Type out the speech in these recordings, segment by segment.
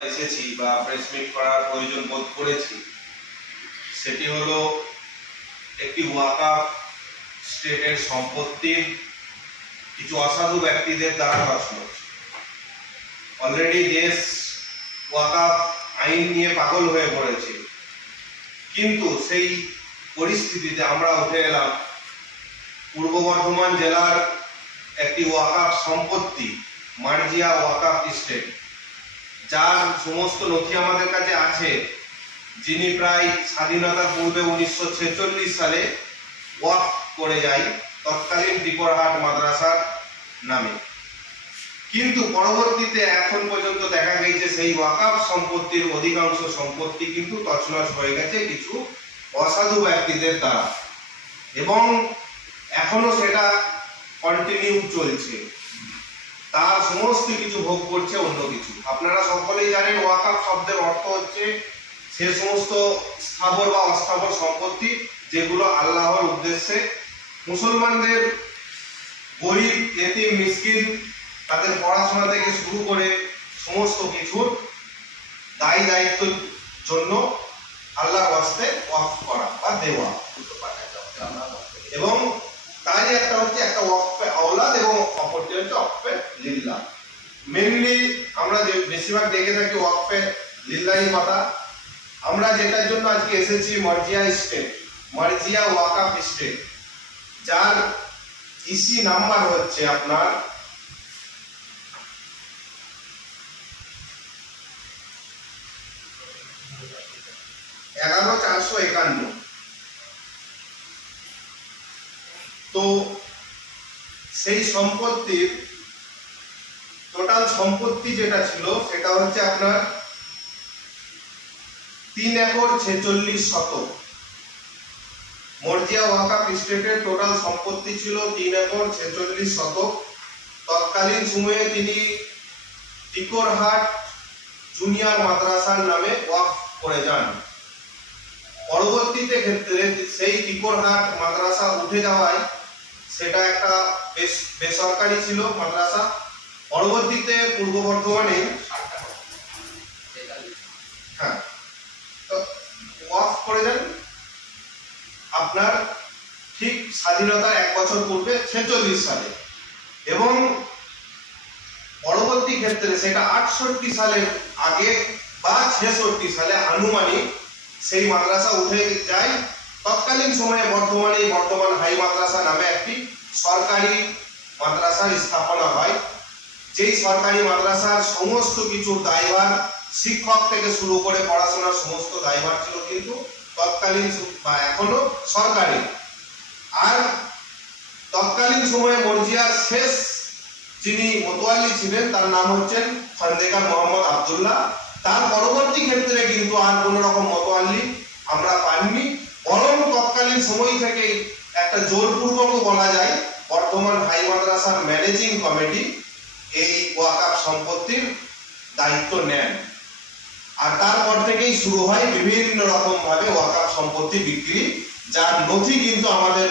এসেছি বা press meet করার প্রয়োজন বোধ করেছি সেটি হলো একটি ওয়াকাফ স্টেটের সম্পত্তির কিছু অসাধু ব্যক্তিদের দ্বারা তছনছ। অলরেডি দেশ ওয়াকাফ আইন নিয়ে পাগল হয়ে পড়েছে, কিন্তু সেই পরিস্থিতিতে আমরা উঠে এলাম পূর্ব বর্ধমান জেলার একটি ওয়াকাফ সম্পত্তি মার্জিয়া ওয়াকাফ স্টেট, যার সমস্ত নথি আমাদের কাছে আছে, যিনি প্রায় স্বাধীনতার পূর্বে 1946 সালে ওয়াকফ করে যায় তৎকালীন টিপরহাট মাদ্রাসার নামে। কিন্তু পরবর্তীতে এখন পর্যন্ত দেখা গেছে সেই ওয়াকফ সম্পত্তির অধিকাংশ সম্পত্তি কিন্তু তছনছ হয়ে গেছে কিছু অসাধু ব্যক্তিদের দ্বারা, এবং এখনো সেটা কন্টিনিউ চলছে। তার সমস্ত কিছু ভোগ করছে অন্য কিছু। আপনারা সকলেই জানেন ওয়াকফ শব্দের অর্থ হচ্ছে সে সমস্ত স্থাবর বা অস্থাবর সম্পত্তি যেগুলো আল্লাহর উদ্দেশ্যে মুসলমানদের গরিব এতিম মিসকিন তাদের পড়াশোনা থেকে শুরু করে সমস্ত কিছুর দায়ী দায়িত্বের জন্য আল্লাহর ওয়াস্তে ওয়াকফ করা বা দেওয়া, এবং তাই একটা হচ্ছে একটা ওয়াকফে আওলাদ এবং অপরটি হচ্ছে ওয়াকফে লিল্লাহ। মেইনলি আমরা যে বেশিরভাগ দেখে থাকি ওয়াকফে লিল্লাহি কথা। আমরা যেটার জন্য আজকে এসেছি মার্জিয়া স্টেট, মার্জিয়া ওয়াকফ স্টেট, যার ইসি নাম্বার হচ্ছে আপনার 11451। তো সেই সম্পত্তির টোটাল সম্পত্তি যেটা ছিল সেটা হচ্ছে আপনার 3 একর 46 শতক। মার্জিয়া ওয়াকফ স্টেটের টোটাল সম্পত্তি ছিল 3 একর 46 শতক। তৎকালীন সময়ে তিনি টিকরহাট জুনিয়র মাদ্রাসার নামে ওয়াকফ করে যান। পরবর্তীতে ক্ষেত্রে সেই টিকরহাট মাদ্রাসা উঠে যাওয়ায় সেটা একটা বেসরকারি ছিল মাদ্রাসা। পরবর্তীতে পূর্ব বর্ধমানে ওয়াকফ করে যান আপনার ঠিক স্বাধীনতার 1 বছর পূর্বে 46 সালে, এবং পরবর্তী ক্ষেত্রে সেটা 68 সালের আগে বা 66 সালে আনুমানিক সেই মাদ্রাসা উঠে যায়। তৎকালীন সময়ে বর্তমান হাই মাদ্রাসা নামে একটি সরকারি মাদ্রাসার স্থাপনা হয়, যেই সরকারি মাদ্রাসার সমস্ত কিছু দায়ভার শিক্ষক থেকে শুরু করে পড়াশোনার সমস্ত দায়ভার ছিল কিন্তু তৎকালীন বা এখনো সরকারি। আর তৎকালীন সময়ে মার্জিয়ার শেষ যিনি মোতওয়াল্লি ছিলেন তার নাম হচ্ছেন খন্দকার মোহাম্মদ আব্দুল্লাহ। তার পরবর্তী ক্ষেত্রে কিন্তু আর কোনো রকম মোতওয়াল্লি আমরা পাইনি, বরং তৎকালীন সময় থেকেই একটা জোরপূর্বক বলা যায় বর্তমান হাই মাদ্রাসার ম্যানেজিং কমিটি এই ওয়াকফ সম্পত্তির দায়িত্ব নেন। আর তারপর থেকেই শুরু হয় বিভিন্ন রকম ভাবে ওয়াকফ সম্পত্তি বিক্রি, যার নথি কিন্তু আমাদের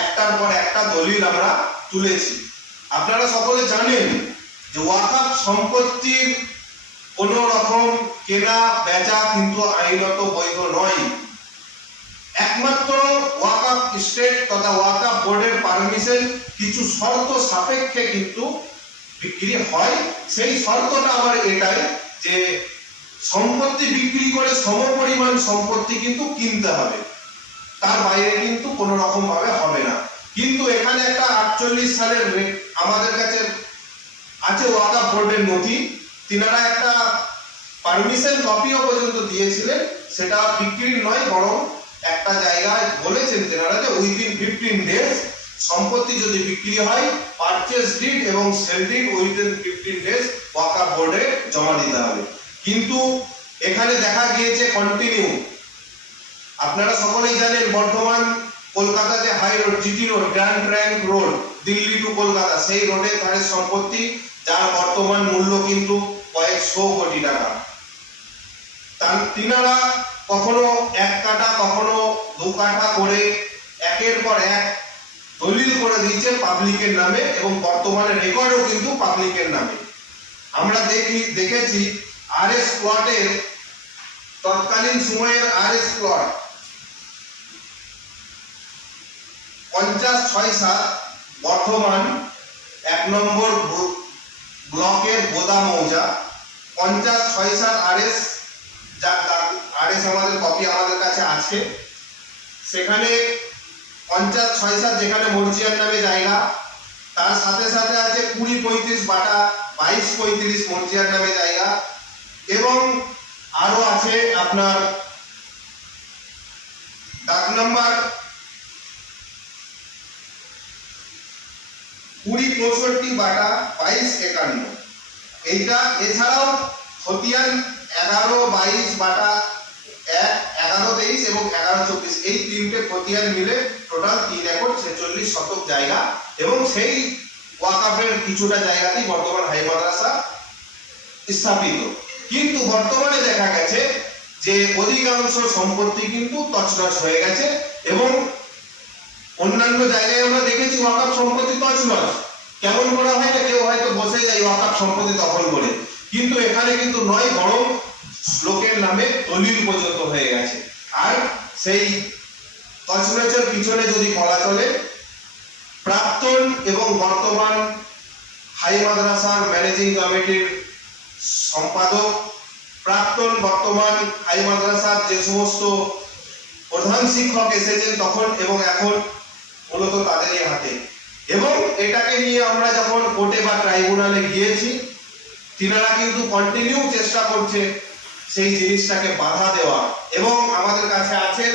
একটার পর একটা দলিল আমরা তুলেছি। আপনারা সকলে জানেন যে ওয়াকফ সম্পত্তির কোন রকম কেনা বেচা কিন্তু আইনত বৈধ নয়। একমাত্র ওয়াকফ স্টেট তথা ওয়াকফ বোর্ডের পারমিশন কিছু শর্ত সাপেক্ষে কিন্তু বিক্রি হয়। সেই শর্তটা আবার এটাই যে সম্পত্তি বিক্রি করে সমপরিমাণ সম্পত্তি কিন্তু কিনতে হবে, তার বাইরে কিন্তু কোনো রকম ভাবে হবে না। কিন্তু এখানে একটা 48 সালের আমাদের কাছে আছে ওয়াকফ বোর্ডের নথি, তিনারা একটা পারমিশন কপিও পর্যন্ত দিয়েছিলেন, সেটা বিক্রির নয় বরং একটা জায়গায় বলেছেন তেনারা যে উইদিন 15 ডেজ সম্পত্তি যদি বিক্রি হয় পারচেজ ডিড এবং সেল ডিড উইদিন 15 ডেজ ওয়াকফ বোর্ডে জমা দিতে হবে। কিন্তু এখানে দেখা গিয়েছে কন্টিনিউ, আপনারা সকলেই জানেন বর্তমান কলকাতা যে high road GT road grand trunk road Delhi to Kolkata, সেই রোডের ধারে সম্পত্তি যার বর্তমান মূল্য কিন্তু কয়েকশো কোটি টাকা। তিনারা কখনো 1 কাঠা কখনো 2 কাঠা করে একের পর এক দলিল করে দিয়েছে পাবলিকের নামে, এবং বর্তমানে রেকর্ডও কিন্তু পাবলিকের নামে। আমরা দেখেছি আরএস প্লটের তৎকালীন সময়ের আরএস প্লট 5067 বর্ধমান 1 নম্বর ব্লকের বোদা মৌজা 5067 আরএস, যার আরএস আমাদের কপি আমাদের কাছে আছে। সেখানে 5067 যেখানে মর্জিয়ার নামে জায়গা, তার সাথে সাথে আছে 2035 বাটা 2235 মর্জিয়ার নামে জায়গা, এবং আরো আছে আপনার ডাক নাম্বার 2065 বাটা 2251 এইটা। এছাড়াও খতিয়ান 1122 বাটা 1123 এবং 1124 এই তিনটে খতিয়ান মিলে টোটাল 3 একর 46 শতক জায়গা, এবং সেই ওয়াকফের কিছুটা জায়গাতেই বর্তমান হাই মাদ্রাসা স্থাপিত। কিন্তু বর্তমানে দেখা গেছে যে অধিকাংশ সম্পত্তি কিন্তু তছনছ হয়ে গেছে, এবং অন্যান্য জায়গায় আমরা দেখেছি ওয়াকফ সম্পত্তি তছনছ কেমন করা হয় না, কেউ হয়তো বসে যায় ওয়াকফ সম্পত্তি দখল করে, কিন্তু এখানে কিন্তু নয়, বরং লোকের নামে দলিল পর্যন্ত হয়ে গেছে। আর সেই তছনছের পিছনে যদি বলা চলে, প্রাক্তন এবং বর্তমান হাই মাদ্রাসার ম্যানেজিং কমিটির সম্পাদক, প্রাক্তন বর্তমান হাই মাদ্রাসার যে সমস্ত প্রধান শিক্ষক এসেছেন তখন এবং এখন, মূলত তাদেরই হাতে। এবং এটাকে নিয়ে আমরা যখন কোর্টে বা ট্রাইব্যুনালে গিয়েছি, তিনারা কিন্তু কন্টিনিউ চেষ্টা করছে সেই জিনিসটাকে বাধা দেওয়া, এবং আমাদের কাছে আছে